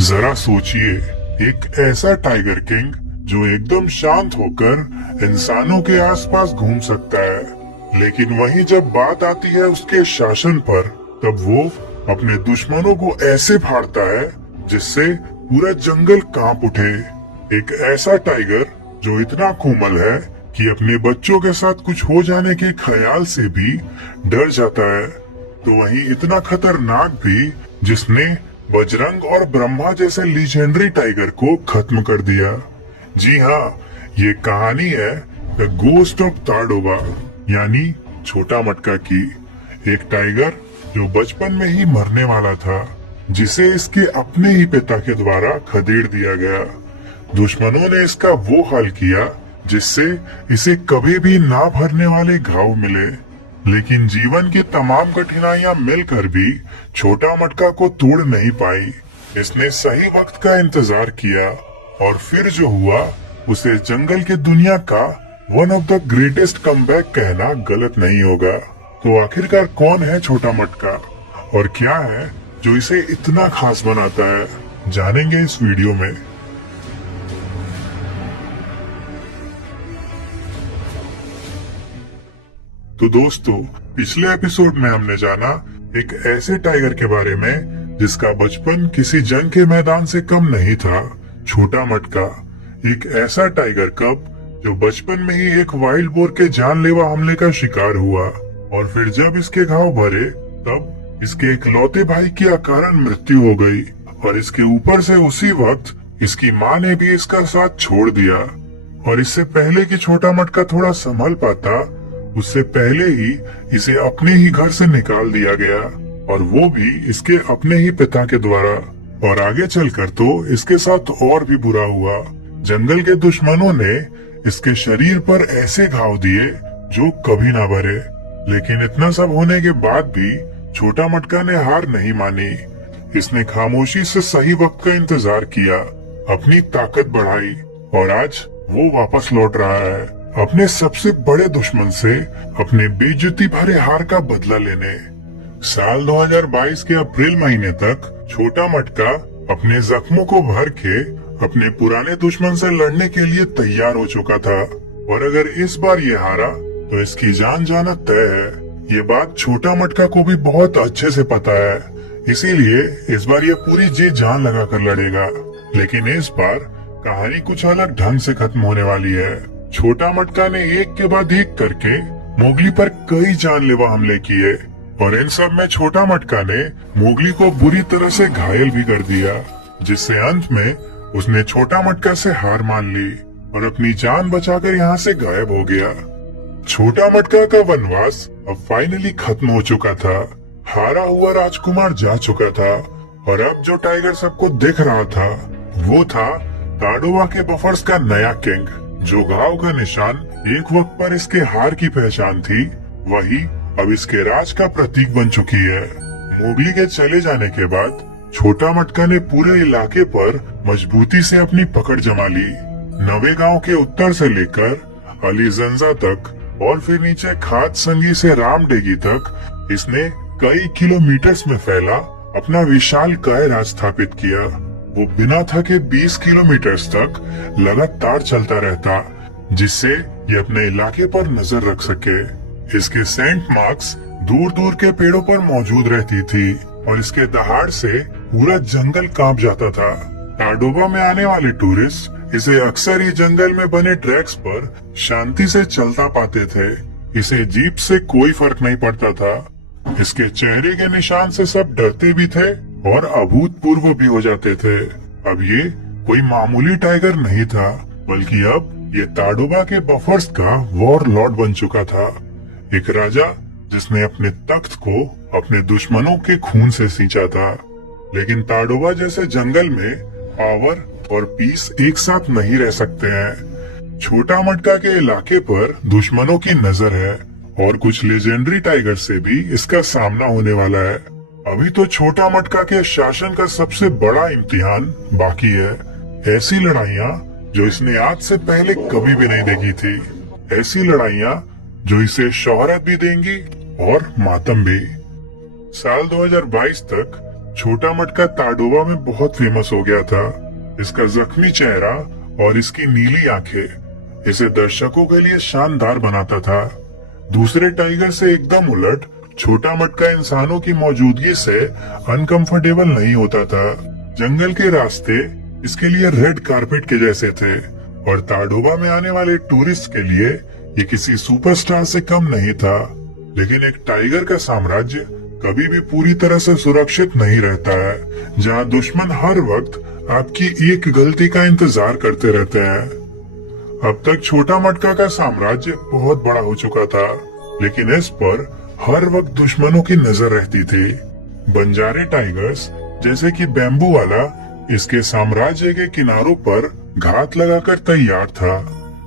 जरा सोचिए, एक ऐसा टाइगर किंग जो एकदम शांत होकर इंसानों के आसपास घूम सकता है, लेकिन वहीं जब बात आती है उसके शासन पर, तब वो अपने दुश्मनों को ऐसे फाड़ता है जिससे पूरा जंगल कांप उठे। एक ऐसा टाइगर जो इतना कोमल है कि अपने बच्चों के साथ कुछ हो जाने के ख्याल से भी डर जाता है, तो वहीं इतना खतरनाक भी जिसने बजरंग और ब्रह्मा जैसे लीजेंडरी टाइगर को खत्म कर दिया। जी हाँ, ये कहानी है द गोस्ट ऑफ ताडोबा, यानी छोटा मटका की। एक टाइगर जो बचपन में ही मरने वाला था, जिसे इसके अपने ही पिता के द्वारा खदेड़ दिया गया। दुश्मनों ने इसका वो हाल किया जिससे इसे कभी भी ना भरने वाले घाव मिले, लेकिन जीवन की तमाम कठिनाइयां मिलकर भी छोटा मटका को तोड़ नहीं पाई। इसने सही वक्त का इंतजार किया और फिर जो हुआ उसे जंगल की दुनिया का one of the greatest comeback कहना गलत नहीं होगा। तो आखिरकार कौन है छोटा मटका और क्या है जो इसे इतना खास बनाता है, जानेंगे इस वीडियो में। तो दोस्तों, पिछले एपिसोड में हमने जाना एक ऐसे टाइगर के बारे में जिसका बचपन किसी जंग के मैदान से कम नहीं था। छोटा मटका एक ऐसा टाइगर कब जो बचपन में ही एक वाइल्ड बोर के जानलेवा हमले का शिकार हुआ, और फिर जब इसके घाव भरे तब इसके इकलौते भाई की अकारण मृत्यु हो गई, और इसके ऊपर से उसी वक्त इसकी माँ ने भी इसका साथ छोड़ दिया। और इससे पहले कि छोटा मटका थोड़ा संभल पाता, उससे पहले ही इसे अपने ही घर से निकाल दिया गया, और वो भी इसके अपने ही पिता के द्वारा। और आगे चलकर तो इसके साथ और भी बुरा हुआ। जंगल के दुश्मनों ने इसके शरीर पर ऐसे घाव दिए जो कभी ना भरे, लेकिन इतना सब होने के बाद भी छोटा मटका ने हार नहीं मानी। इसने खामोशी से सही वक्त का इंतजार किया, अपनी ताकत बढ़ाई, और आज वो वापस लौट रहा है अपने सबसे बड़े दुश्मन से अपने बेइज्जती भरे हार का बदला लेने। साल 2022 के अप्रैल महीने तक छोटा मटका अपने जख्मों को भर के अपने पुराने दुश्मन से लड़ने के लिए तैयार हो चुका था, और अगर इस बार ये हारा तो इसकी जान जाना तय है। ये बात छोटा मटका को भी बहुत अच्छे से पता है, इसीलिए इस बार ये पूरी जी जान लगा कर लड़ेगा। लेकिन इस बार कहानी कुछ अलग ढंग से खत्म होने वाली है। छोटा मटका ने एक के बाद एक करके मोगली पर कई जानलेवा हमले किए, और इन सब में छोटा मटका ने मोगली को बुरी तरह से घायल भी कर दिया, जिससे अंत में उसने छोटा मटका से हार मान ली और अपनी जान बचाकर यहाँ से गायब हो गया। छोटा मटका का वनवास अब फाइनली खत्म हो चुका था। हारा हुआ राजकुमार जा चुका था, और अब जो टाइगर सबको दिख रहा था वो था ताडोबा के बफर्स का नया किंग। जो घाव का निशान एक वक्त पर इसके हार की पहचान थी, वही अब इसके राज का प्रतीक बन चुकी है। मोगली के चले जाने के बाद छोटा मटका ने पूरे इलाके पर मजबूती से अपनी पकड़ जमा ली। नवे गांव के उत्तर से लेकर अलीजंजा तक, और फिर नीचे खाद संगी से रामडेगी तक इसने कई किलोमीटर्स में फैला अपना विशाल काय राज स्थापित किया। वो बिना थके 20 किलोमीटर्स तक लगातार चलता रहता, जिससे ये अपने इलाके पर नजर रख सके। इसके सेंट मार्क्स दूर दूर के पेड़ों पर मौजूद रहती थी, और इसके दहाड़ से पूरा जंगल कांप जाता था। ताडोबा में आने वाले टूरिस्ट इसे अक्सर ही जंगल में बने ट्रैक्स पर शांति से चलता पाते थे। इसे जीप से कोई फर्क नहीं पड़ता था। इसके चेहरे के निशान से सब डरते भी थे और अभूतपूर्व भी हो जाते थे। अब ये कोई मामूली टाइगर नहीं था, बल्कि अब ये ताडोबा के बफर्स का वॉर लॉर्ड बन चुका था। एक राजा जिसने अपने तख्त को अपने दुश्मनों के खून से सींचा था। लेकिन ताडोबा जैसे जंगल में पावर और पीस एक साथ नहीं रह सकते हैं। छोटा मटका के इलाके पर दुश्मनों की नजर है, और कुछ लेजेंडरी टाइगर से भी इसका सामना होने वाला है। अभी तो छोटा मटका के शासन का सबसे बड़ा इम्तिहान बाकी है। ऐसी लड़ाइयाँ जो इसने आज से पहले कभी भी नहीं देखी थी। ऐसी लड़ाइयाँ जो इसे शोहरत भी देंगी और मातम भी। साल 2022 तक छोटा मटका ताडोबा में बहुत फेमस हो गया था। इसका जख्मी चेहरा और इसकी नीली आंखें इसे दर्शकों के लिए शानदार बनाता था। दूसरे टाइगर से एकदम उलट छोटा मटका इंसानों की मौजूदगी से अनकंफर्टेबल नहीं होता था। जंगल के रास्ते इसके लिए रेड कारपेट के जैसे थे और ताडोबा में आने वाले टूरिस्ट के लिए ये किसी सुपरस्टार से कम नहीं था। लेकिन एक टाइगर का साम्राज्य कभी भी पूरी तरह से सुरक्षित नहीं रहता है, जहाँ दुश्मन हर वक्त आपकी एक गलती का इंतजार करते रहते हैं। अब तक छोटा मटका का साम्राज्य बहुत बड़ा हो चुका था, लेकिन इस पर हर वक्त दुश्मनों की नजर रहती थी। बंजारे टाइगर्स जैसे कि बैम्बू वाला इसके साम्राज्य के किनारों पर घात लगाकर तैयार था।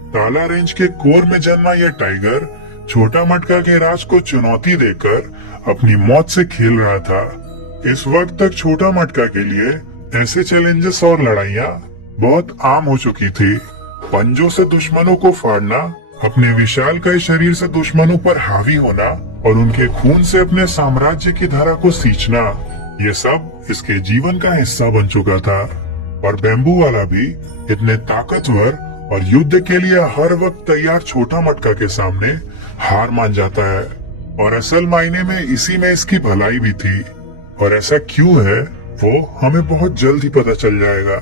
ताला रेंज के कोर में जन्मा यह टाइगर छोटा मटका के राज को चुनौती देकर अपनी मौत से खेल रहा था। इस वक्त तक छोटा मटका के लिए ऐसे चैलेंजेस और लड़ाइयाँ बहुत आम हो चुकी थी। पंजों से दुश्मनों को फाड़ना, अपने विशालकाय शरीर से दुश्मनों पर हावी होना और उनके खून से अपने साम्राज्य की धारा को सींचना, ये सब इसके जीवन का हिस्सा बन चुका था। और बैम्बू वाला भी इतने ताकतवर और युद्ध के लिए हर वक्त तैयार छोटा मटका के सामने हार मान जाता है। और असल मायने में इसी में इसकी भलाई भी थी। और ऐसा क्यों है वो हमें बहुत जल्द ही पता चल जाएगा।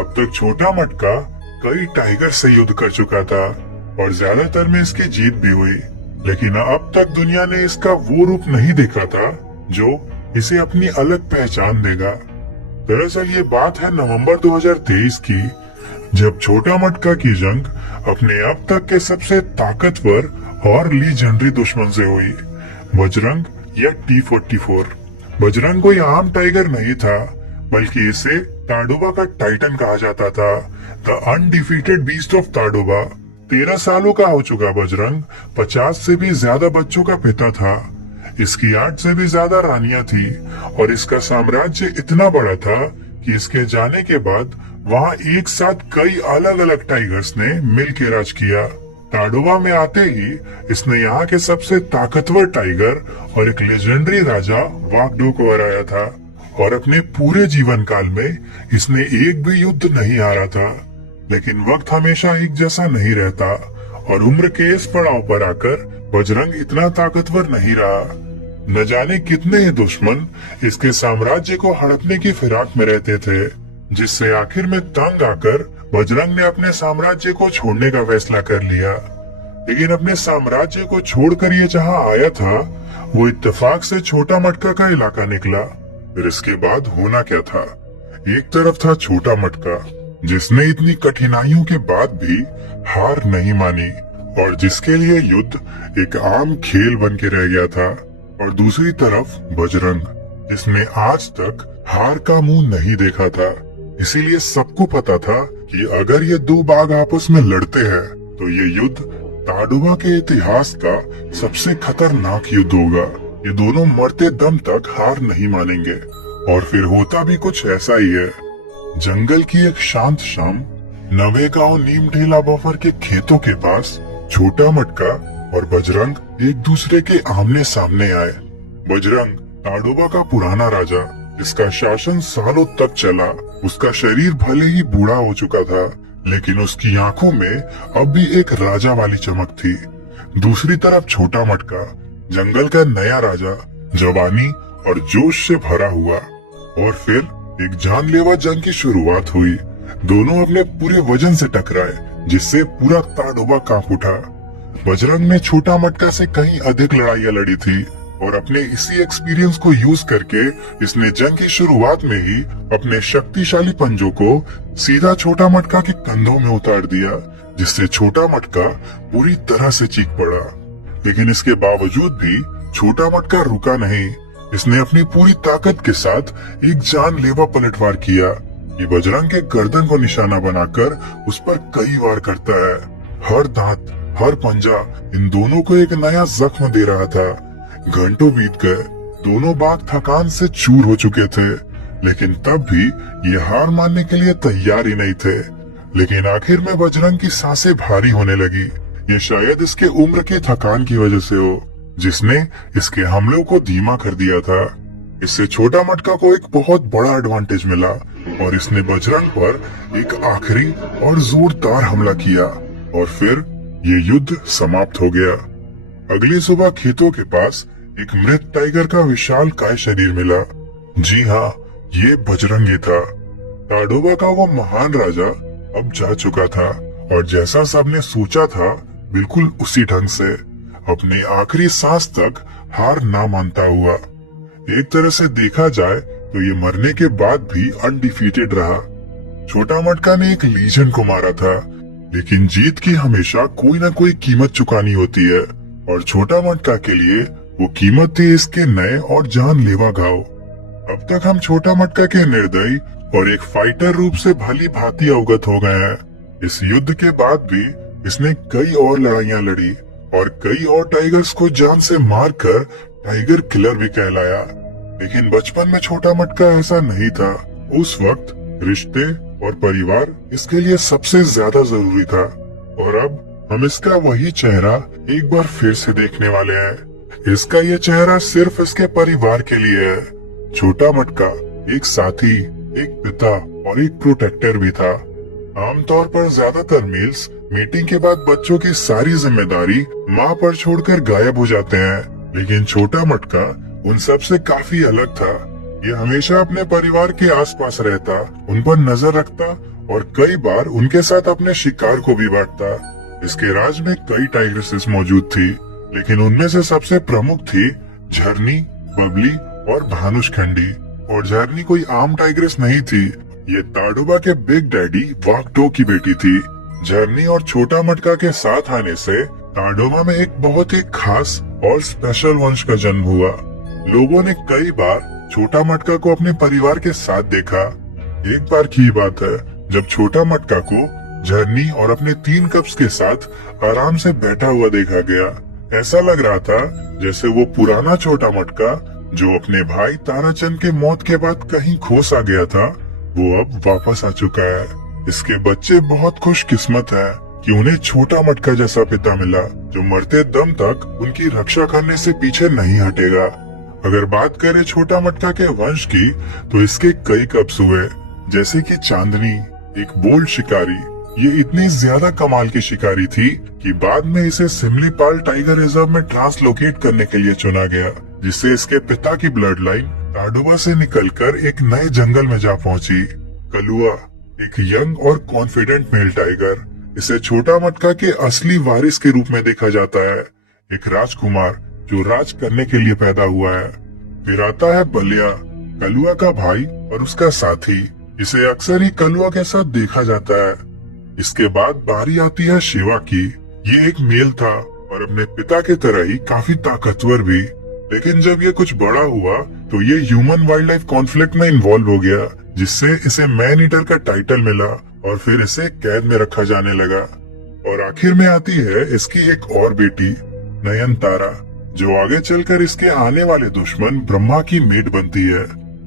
अब तक छोटा मटका कई टाइगर से युद्ध कर चुका था और ज्यादातर में इसकी जीत भी हुई, लेकिन अब तक दुनिया ने इसका वो रूप नहीं देखा था जो इसे अपनी अलग पहचान देगा। दरअसल ये बात है नवंबर 2023 की, जब छोटा मटका की जंग अपने अब तक के सबसे ताकतवर और लीजेंडरी दुश्मन से हुई, बजरंग या T-44। बजरंग कोई आम टाइगर नहीं था, बल्कि इसे ताडोबा का टाइटन कहा जाता था, the undefeated beast of Tadoba. 13 सालों का हो चुका बजरंग 50 से भी ज्यादा बच्चों का पिता था। इसकी 8 से भी ज्यादा रानियां थी और इसका साम्राज्य इतना बड़ा था कि इसके जाने के बाद वहाँ एक साथ कई अलग अलग टाइगर्स ने मिल के राज किया। ताडोबा में आते ही इसने यहाँ के सबसे ताकतवर टाइगर और एक लेजेंडरी राजा वागडो को हराया था और अपने पूरे जीवन काल में इसने एक भी युद्ध नहीं हारा था। लेकिन वक्त हमेशा एक जैसा नहीं रहता और उम्र के इस पड़ाव पर आकर बजरंग इतना ताकतवर नहीं रहा। न जाने कितने ही दुश्मन इसके साम्राज्य को हड़पने की फिराक में रहते थे, जिससे आखिर में तंग आकर बजरंग ने अपने साम्राज्य को छोड़ने का फैसला कर लिया। लेकिन अपने साम्राज्य को छोड़कर ये जहाँ आया था वो इत्तेफाक से छोटा मटका का इलाका निकला। फिर इसके बाद होना क्या था? एक तरफ था छोटा मटका, जिसने इतनी कठिनाइयों के बाद भी हार नहीं मानी और जिसके लिए युद्ध एक आम खेल बन के रह गया था। और दूसरी तरफ बजरंग, जिसने आज तक हार का मुंह नहीं देखा था। इसीलिए सबको पता था कि अगर ये दो बाघ आपस में लड़ते हैं तो ये युद्ध ताडोबा के इतिहास का सबसे खतरनाक युद्ध होगा। ये दोनों मरते दम तक हार नहीं मानेंगे। और फिर होता भी कुछ ऐसा ही है। जंगल की एक शांत शाम नवेगांव नीम ढेला बफर के खेतों के पास छोटा मटका और बजरंग एक दूसरे के आमने सामने आए। बजरंग ताडोबा का पुराना राजा, जिसका शासन सालों तक चला। उसका शरीर भले ही बूढ़ा हो चुका था, लेकिन उसकी आंखों में अब भी एक राजा वाली चमक थी। दूसरी तरफ छोटा मटका, जंगल का नया राजा, जवानी और जोश से भरा हुआ। और फिर एक जानलेवा जंग की शुरुआत हुई। दोनों अपने पूरे वजन से टकराए, जिससे पूरा ताडोबा कांप उठा। बजरंग ने छोटा मटका से कहीं अधिक लड़ाइयां लड़ी थी और अपने इसी एक्सपीरियंस को यूज करके इसने जंग की शुरुआत में ही अपने शक्तिशाली पंजों को सीधा छोटा मटका के कंधों में उतार दिया, जिससे छोटा मटका पूरी तरह से चीख पड़ा। लेकिन इसके बावजूद भी छोटा मटका रुका नहीं। इसने अपनी पूरी ताकत के साथ एक जानलेवा पलटवार किया। ये बजरंग के गर्दन को निशाना बनाकर उस पर कई वार करता है। हर दांत, हर पंजा इन दोनों को एक नया जख्म दे रहा था। घंटों बीत गए, दोनों बाघ थकान से चूर हो चुके थे, लेकिन तब भी ये हार मानने के लिए तैयार ही नहीं थे। लेकिन आखिर में बजरंग की सांसें भारी होने लगी। ये शायद इसके उम्र की थकान की वजह से हो, जिसने इसके हमलों को धीमा कर दिया था। इससे छोटा मटका को एक बहुत बड़ा एडवांटेज मिला और इसने बजरंग पर एक आखिरी और जोरदार हमला किया और फिर ये युद्ध समाप्त हो गया। अगली सुबह खेतों के पास एक मृत टाइगर का विशाल काय शरीर मिला। जी हाँ, ये बजरंगी था। ताडोबा का वो महान राजा अब जा चुका था और जैसा सबने सोचा था बिल्कुल उसी ढंग से अपने आखिरी सांस तक हार ना मानता हुआ। एक तरह से देखा जाए तो ये मरने के बाद भी अनडिफीटेड रहा। छोटा मटका ने एक लीजन को मारा था, लेकिन जीत की हमेशा कोई ना कोई कीमत चुकानी होती है और छोटा मटका के लिए वो कीमत थी इसके नए और जानलेवा घाव। अब तक हम छोटा मटका के निर्दयी और एक फाइटर रूप से भली भांति अवगत हो गए हैं। इस युद्ध के बाद भी इसने कई और लड़ाइयां लड़ी और कई और टाइगर्स को जान से मारकर टाइगर किलर भी कहलाया। लेकिन बचपन में छोटा मटका ऐसा नहीं था। उस वक्त रिश्ते और परिवार इसके लिए सबसे ज्यादा जरूरी था और अब हम इसका वही चेहरा एक बार फिर से देखने वाले हैं। इसका ये चेहरा सिर्फ इसके परिवार के लिए है। छोटा मटका एक साथी, एक पिता और एक प्रोटेक्टर भी था। आमतौर पर ज्यादातर मेल्स मीटिंग के बाद बच्चों की सारी जिम्मेदारी माँ पर छोड़कर गायब हो जाते हैं, लेकिन छोटा मटका उन सब से काफी अलग था। ये हमेशा अपने परिवार के आसपास रहता, उन पर नजर रखता और कई बार उनके साथ अपने शिकार को भी बांटता। इसके राज में कई टाइग्रेसेस मौजूद थी, लेकिन उनमें से सबसे प्रमुख थी झरनी, बबली और भानुषखंडी। और झरनी कोई आम टाइग्रेस नहीं थी, ये ताडोबा के बिग डैडी वागडो की बेटी थी। झरनी और छोटा मटका के साथ आने से ताडोबा में एक बहुत ही खास और स्पेशल वंश का जन्म हुआ। लोगों ने कई बार छोटा मटका को अपने परिवार के साथ देखा। एक बार की बात है जब छोटा मटका को झरनी और अपने 3 कप्स के साथ आराम से बैठा हुआ देखा गया। ऐसा लग रहा था जैसे वो पुराना छोटा मटका जो अपने भाई ताराचंद के मौत के बाद कहीं खो सा गया था, वो अब वापस आ चुका है। इसके बच्चे बहुत खुशकिस्मत हैं कि उन्हें छोटा मटका जैसा पिता मिला जो मरते दम तक उनकी रक्षा करने से पीछे नहीं हटेगा। अगर बात करें छोटा मटका के वंश की तो इसके कई कप्स हुए, जैसे कि चांदनी, एक बोल्ड शिकारी। ये इतनी ज्यादा कमाल की शिकारी थी कि बाद में इसे सिमलीपाल टाइगर रिजर्व में ट्रांसलोकेट करने के लिए चुना गया, जिससे इसके पिता की ब्लड लाइन ताडोबा से निकलकर एक नए जंगल में जा पहुंची। कलुआ, एक यंग और कॉन्फिडेंट मेल टाइगर। इसे छोटा मटका के असली वारिस के रूप में देखा जाता है, एक राजकुमार जो राज करने के लिए पैदा हुआ है। फिर आता है बलिया, कलुआ का भाई और उसका साथी। इसे अक्सर ही कलुआ के साथ देखा जाता है। इसके बाद बारी आती है शिवा की। ये एक मेल था और अपने पिता के तरह ही काफी ताकतवर भी, लेकिन जब ये कुछ बड़ा हुआ तो ये ह्यूमन वाइल्ड लाइफ कॉन्फ्लिक्ट में इन्वॉल्व हो गया, जिससे इसे मैन ईटर का टाइटल मिला और फिर इसे कैद में रखा जाने लगा। और आखिर में आती है इसकी एक और बेटी नयनतारा, जो आगे चलकर इसके आने वाले दुश्मन ब्रह्मा की मेट बनती है।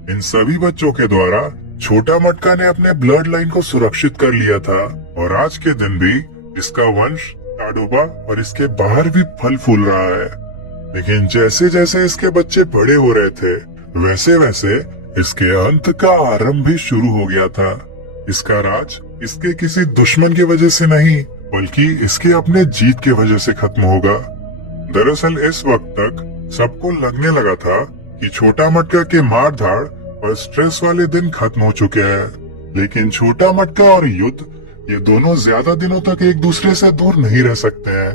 इन सभी बच्चों के द्वारा छोटा मटका ने अपने ब्लड लाइन को सुरक्षित कर लिया था और आज के दिन भी इसका वंश ताडोबा और इसके बाहर भी फल फूल रहा है। लेकिन जैसे जैसे इसके बच्चे बड़े हो रहे थे, वैसे वैसे इसके अंत का आरंभ भी शुरू हो गया था। इसका राज इसके किसी दुश्मन की वजह से नहीं, बल्कि इसके अपने जीत की वजह से खत्म होगा। दरअसल इस वक्त तक सबको लगने लगा था कि छोटा मटका के मार धाड़ और स्ट्रेस वाले दिन खत्म हो चुके हैं, लेकिन छोटा मटका और युद्ध ये दोनों ज्यादा दिनों तक एक दूसरे से दूर नहीं रह सकते हैं।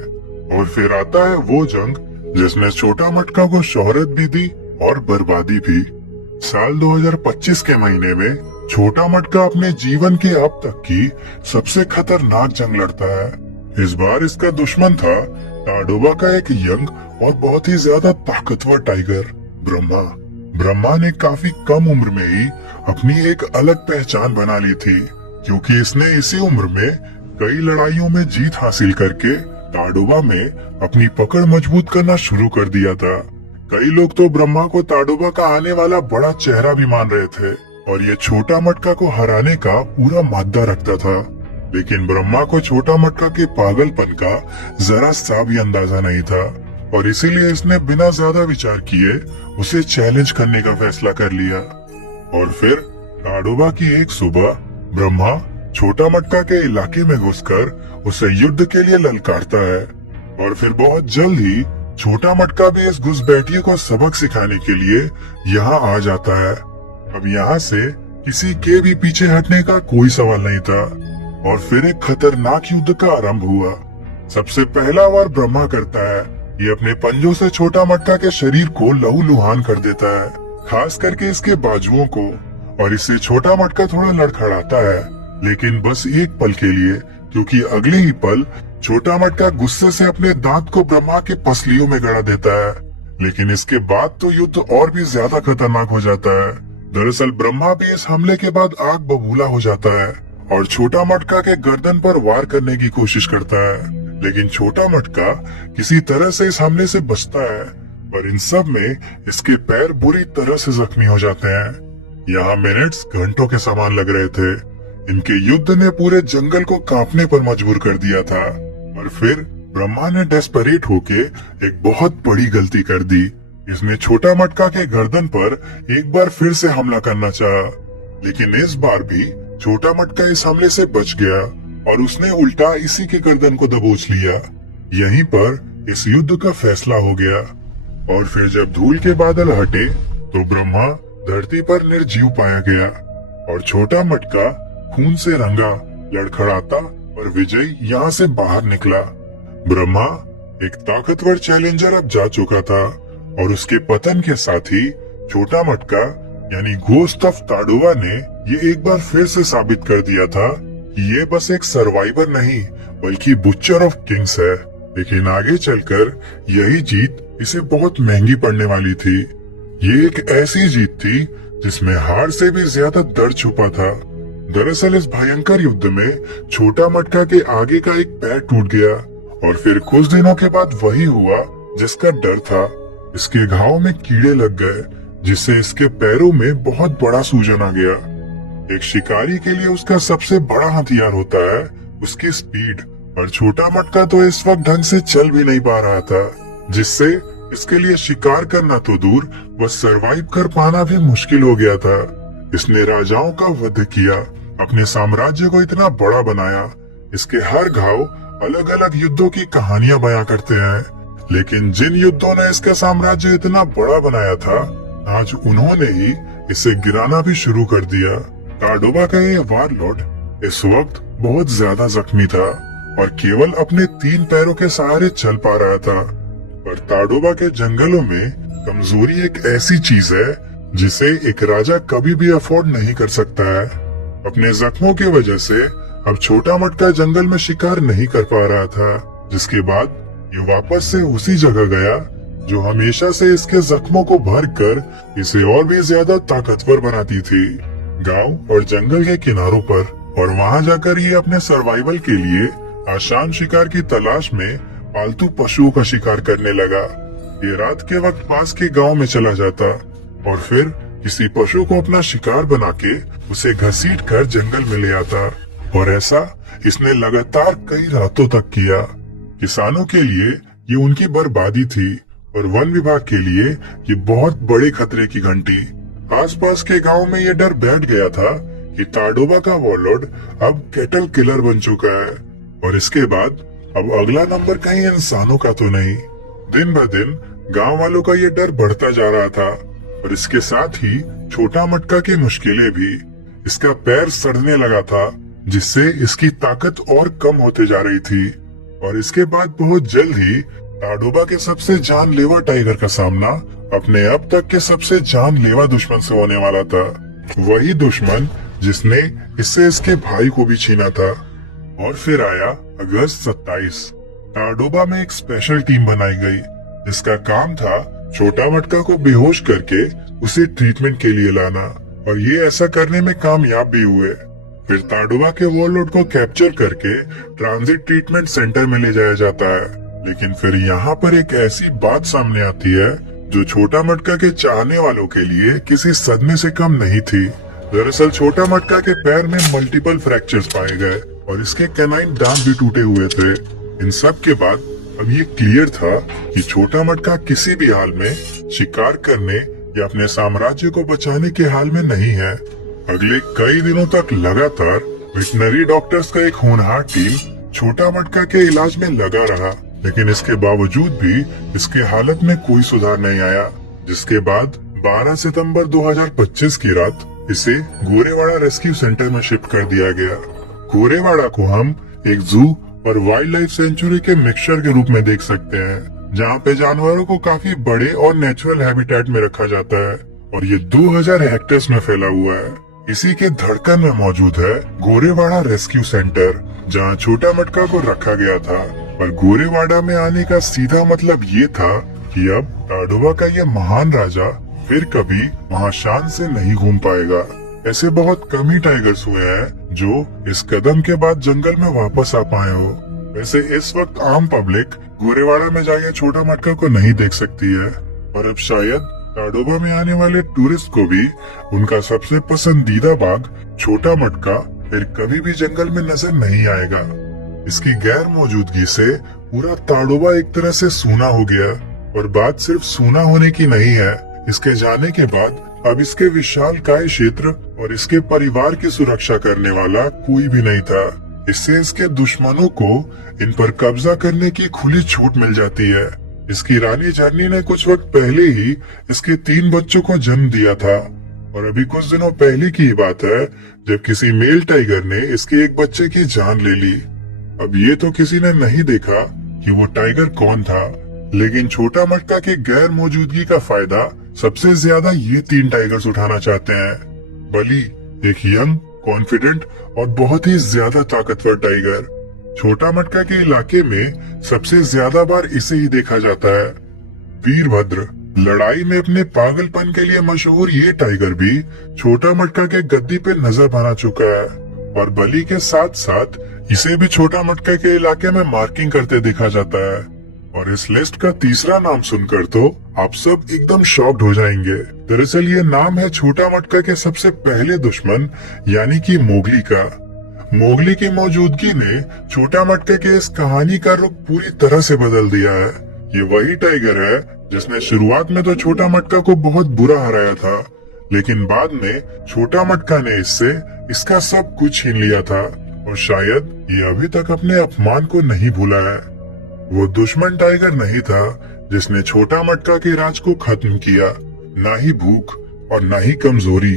और फिर आता है वो जंग जिसने छोटा मटका को शोहरत भी दी और बर्बादी भी। साल 2025 के महीने में छोटा मटका अपने जीवन के अब तक की सबसे खतरनाक जंग लड़ता है। इस बार इसका दुश्मन था ताडोबा का एक यंग और बहुत ही ज्यादा ताकतवर टाइगर ब्रह्मा। ब्रह्मा ने काफी कम उम्र में ही अपनी एक अलग पहचान बना ली थी, क्योंकि इसने इसी उम्र में कई लड़ाइयों में जीत हासिल करके ताडोबा में अपनी पकड़ मजबूत करना शुरू कर दिया था। कई लोग तो ब्रह्मा को ताडोबा का आने वाला बड़ा चेहरा भी मान रहे थे और ये छोटा मटका को हराने का पूरा मादा रखता था। लेकिन ब्रह्मा को छोटा मटका के पागलपन का जरा सा भी अंदाजा नहीं था। और इसीलिए इसने बिना ज्यादा विचार किए उसे चैलेंज करने का फैसला कर लिया। और फिर ताडोबा की एक सुबह ब्रह्मा छोटा मटका के इलाके में घुसकर उसे युद्ध के लिए ललकारता है। और फिर बहुत जल्द ही छोटा मटका भी इस घुसपैठिए को सबक सिखाने के लिए यहाँ आ जाता है। अब यहाँ से किसी के भी पीछे हटने का कोई सवाल नहीं था। और फिर एक खतरनाक युद्ध का आरंभ हुआ। सबसे पहला वार ब्रह्मा करता है। ये अपने पंजों से छोटा मटका के शरीर को लहूलुहान कर देता है, खास करके इसके बाजुओं को। और इससे छोटा मटका थोड़ा लड़खड़ाता है, लेकिन बस एक पल के लिए, क्योंकि अगले ही पल छोटा मटका गुस्से से अपने दांत को ब्रह्मा के पसलियों में गड़ा देता है। लेकिन इसके बाद तो युद्ध और भी ज्यादा खतरनाक हो जाता है। दरअसल ब्रह्मा भी इस हमले के बाद आग बबूला हो जाता है और छोटा मटका के गर्दन पर वार करने की कोशिश करता है। लेकिन छोटा मटका किसी तरह से इस हमले से बचता है, पर इन सब में इसके पैर बुरी तरह से जख्मी हो जाते हैं। यहाँ मिनट्स घंटों के समान लग रहे थे। इनके युद्ध ने पूरे जंगल को कांपने पर मजबूर कर दिया था। और फिर ब्रह्मा ने डेस्परेट होके एक बहुत बड़ी गलती कर दी। इसने छोटा मटका के गर्दन पर एक बार फिर से हमला करना चाहा, लेकिन इस बार भी छोटा मटका इस हमले से बच गया और उसने उल्टा इसी के गर्दन को दबोच लिया। यहीं पर इस युद्ध का फैसला हो गया। और फिर जब धूल के बादल हटे तो ब्रह्मा धरती पर निर्जीव पाया गया और छोटा मटका खून से रंगा, लड़खड़ाता और विजयी यहाँ से बाहर निकला। ब्रह्मा एक ताकतवर चैलेंजर अब जा चुका था और उसके पतन के साथ ही छोटा मटका यानी घोस्ट ऑफ ताडोबा ने ये एक बार फिर से साबित कर दिया था कि ये बस एक सर्वाइवर नहीं बल्कि बुच्चर ऑफ किंग्स है। लेकिन आगे चलकर यही जीत इसे बहुत महंगी पड़ने वाली थी। ये एक ऐसी जीत थी जिसमें हार से भी ज्यादा दर्द छुपा था। दरअसल इस भयंकर युद्ध में छोटा मटका के आगे का एक पैर टूट गया और फिर कुछ दिनों के बाद वही हुआ जिसका डर था। इसके घाव में कीड़े लग गए, जिससे इसके पैरों में बहुत बड़ा सूजन आ गया। एक शिकारी के लिए उसका सबसे बड़ा हथियार होता है उसकी स्पीड, और छोटा मटका तो इस वक्त ढंग से चल भी नहीं पा रहा था, जिससे इसके लिए शिकार करना तो दूर बस सरवाइव कर पाना भी मुश्किल हो गया था। इसने राजाओं का वध किया, अपने साम्राज्य को इतना बड़ा बनाया। इसके हर घाव अलग अलग युद्धों की कहानियां बयां करते हैं। लेकिन जिन युद्धों ने इसका साम्राज्य इतना बड़ा बनाया था, आज उन्होंने ही इसे गिराना भी शुरू कर दिया। ताडोबा का ये वारलॉर्ड इस वक्त बहुत ज्यादा जख्मी था और केवल अपने 3 पैरों के सहारे चल पा रहा था। पर ताडोबा के जंगलों में कमजोरी एक ऐसी चीज है जिसे एक राजा कभी भी अफोर्ड नहीं कर सकता है। अपने जख्मों की वजह से अब छोटा मटका जंगल में शिकार नहीं कर पा रहा था, जिसके बाद ये वापस से उसी जगह गया जो हमेशा से इसके जख्मों को भर कर इसे और भी ज्यादा ताकतवर बनाती थी, गांव और जंगल के किनारों पर। और वहां जाकर ये अपने सर्वाइवल के लिए आसान शिकार की तलाश में पालतू पशुओं का शिकार करने लगा। ये रात के वक्त पास के गांव में चला जाता और फिर किसी पशु को अपना शिकार बना के उसे घसीट कर जंगल में ले आता। और ऐसा इसने लगातार कई रातों तक किया। किसानों के लिए ये उनकी बर्बादी थी और वन विभाग के लिए ये बहुत बड़े खतरे की घंटी। आसपास के गांव में ये डर बैठ गया था कि ताडोबा का वॉरलॉर्ड अब कैटल किलर बन चुका है और इसके बाद अब अगला नंबर कहीं इंसानों का तो नहीं। दिन ब दिन गांव वालों का ये डर बढ़ता जा रहा था और इसके साथ ही छोटा मटका की मुश्किलें भी। इसका पैर सड़ने लगा था, जिससे इसकी ताकत और कम होते जा रही थी। और इसके बाद बहुत जल्द ही ताडोबा के सबसे जानलेवा टाइगर का सामना अपने अब तक के सबसे जानलेवा दुश्मन से होने वाला था। वही दुश्मन जिसने इससे इसके भाई को भी छीना था। और फिर आया अगस्त 27। ताडोबा में एक स्पेशल टीम बनाई गई जिसका काम था छोटा मटका को बेहोश करके उसे ट्रीटमेंट के लिए लाना, और ये ऐसा करने में कामयाब भी हुए। फिर ताडोबा के वॉरलॉर्ड को कैप्चर करके ट्रांजिट ट्रीटमेंट सेंटर में ले जाया जाता है। लेकिन फिर यहाँ पर एक ऐसी बात सामने आती है जो छोटा मटका के चाहने वालों के लिए किसी सदमे से कम नहीं थी। दरअसल छोटा मटका के पैर में मल्टीपल फ्रैक्चर्स पाए गए और इसके कैनाइन दांत भी टूटे हुए थे। इन सब के बाद अब ये क्लियर था कि छोटा मटका किसी भी हाल में शिकार करने या अपने साम्राज्य को बचाने के हाल में नहीं है। अगले कई दिनों तक लगातार वेटनरी डॉक्टर्स का एक होनहार टीम छोटा मटका के इलाज में लगा रहा, लेकिन इसके बावजूद भी इसके हालत में कोई सुधार नहीं आया। जिसके बाद 12 सितंबर 2025 की रात इसे गोरेवाड़ा रेस्क्यू सेंटर में शिफ्ट कर दिया गया। गोरेवाड़ा को हम एक जू और वाइल्ड लाइफ सेंचुरी के मिक्सचर के रूप में देख सकते हैं, जहाँ पे जानवरों को काफी बड़े और नेचुरल हैबिटेट में रखा जाता है और ये 2000 हेक्टेयर्स में फैला हुआ है। इसी के धड़कन में मौजूद है गोरेवाड़ा रेस्क्यू सेंटर, जहाँ छोटा मटका को रखा गया था। पर गोरेवाड़ा में आने का सीधा मतलब ये था कि अब ताडोबा का ये महान राजा फिर कभी वहाँ शान से नहीं घूम पाएगा। ऐसे बहुत कम ही टाइगर्स हुए हैं जो इस कदम के बाद जंगल में वापस आ पाए हो। वैसे इस वक्त आम पब्लिक गोरेवाड़ा में जाके छोटा मटका को नहीं देख सकती है, और अब शायद ताडोबा में आने वाले टूरिस्ट को भी उनका सबसे पसंदीदा बाघ छोटा मटका फिर कभी भी जंगल में नजर नहीं आएगा। इसकी गैर मौजूदगी से पूरा ताडोबा एक तरह से सूना हो गया, और बात सिर्फ सूना होने की नहीं है। इसके जाने के बाद अब इसके विशालकाय क्षेत्र और इसके परिवार की सुरक्षा करने वाला कोई भी नहीं था। इससे इसके दुश्मनों को इन पर कब्जा करने की खुली छूट मिल जाती है। इसकी रानी झरनी ने कुछ वक्त पहले ही इसके 3 बच्चों को जन्म दिया था, और अभी कुछ दिनों पहले की बात है जब किसी मेल टाइगर ने इसके एक बच्चे की जान ले ली। अब ये तो किसी ने नहीं देखा कि वो टाइगर कौन था, लेकिन छोटा मटका की गैर मौजूदगी का फायदा सबसे ज्यादा ये 3 टाइगर्स उठाना चाहते हैं। बली एक यंग, कॉन्फिडेंट और बहुत ही ज्यादा ताकतवर टाइगर। छोटा मटका के इलाके में सबसे ज्यादा बार इसे ही देखा जाता है। वीरभद्र लड़ाई में अपने पागलपन के लिए मशहूर ये टाइगर भी छोटा मटका के गद्दी पे नजर बना चुका है, और बली के साथ साथ इसे भी छोटा मटका के इलाके में मार्किंग करते देखा जाता है। और इस लिस्ट का तीसरा नाम सुनकर तो आप सब एकदम शॉक्ड हो जाएंगे। दरअसल ये नाम है छोटा मटका के सबसे पहले दुश्मन यानी कि मोगली का। मोगली की मौजूदगी ने छोटा मटका के इस कहानी का रुख पूरी तरह से बदल दिया है। ये वही टाइगर है जिसने शुरुआत में तो छोटा मटका को बहुत बुरा हराया था, लेकिन बाद में छोटा मटका ने इससे इसका सब कुछ छीन लिया था, और शायद ये अभी तक अपने अपमान को नहीं भूला है। वो दुश्मन टाइगर नहीं था जिसने छोटा मटका के राज को खत्म किया, ना ही भूख और ना ही कमजोरी।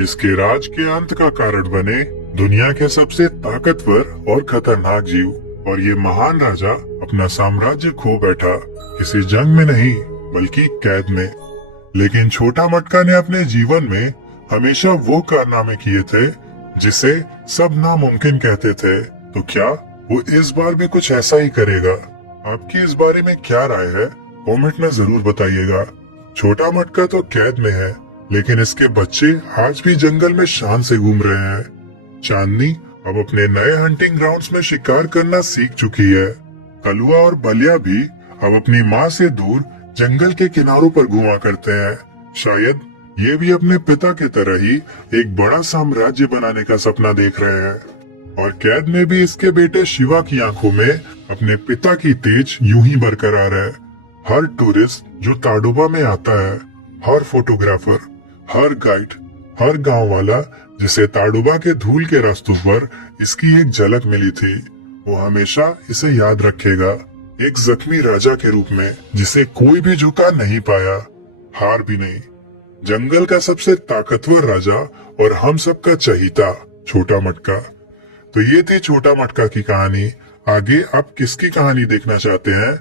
इसके राज के अंत का कारण बने दुनिया के सबसे ताकतवर और खतरनाक जीव, और ये महान राजा अपना साम्राज्य खो बैठा किसी जंग में नहीं बल्कि कैद में। लेकिन छोटा मटका ने अपने जीवन में हमेशा वो कारनामे किए थे जिसे सब नामुमकिन कहते थे। तो क्या वो इस बार भी कुछ ऐसा ही करेगा? आपकी इस बारे में क्या राय है, कमेंट में जरूर बताइएगा। छोटा मटका तो कैद में है, लेकिन इसके बच्चे आज भी जंगल में शान से घूम रहे हैं। चांदनी अब अपने नए हंटिंग ग्राउंड्स में शिकार करना सीख चुकी है। कलुआ और बलिया भी अब अपनी माँ से दूर जंगल के किनारों पर घुमा करते हैं। शायद ये भी अपने पिता की तरह ही एक बड़ा साम्राज्य बनाने का सपना देख रहे हैं। और कैद में भी इसके बेटे शिवा की आंखों में अपने पिता की तेज यूं ही बरकरार है। हर टूरिस्ट जो ताडोबा में आता है, हर फोटोग्राफर, हर गाइड, हर गांव वाला जिसे ताडोबा के धूल के रास्तों पर इसकी एक झलक मिली थी, वो हमेशा इसे याद रखेगा, एक जख्मी राजा के रूप में जिसे कोई भी झुका नहीं पाया, हार भी नहीं। जंगल का सबसे ताकतवर राजा और हम सबका चहीता छोटा मटका। तो ये थी छोटा मटका की कहानी। आगे आप किसकी कहानी देखना चाहते हैं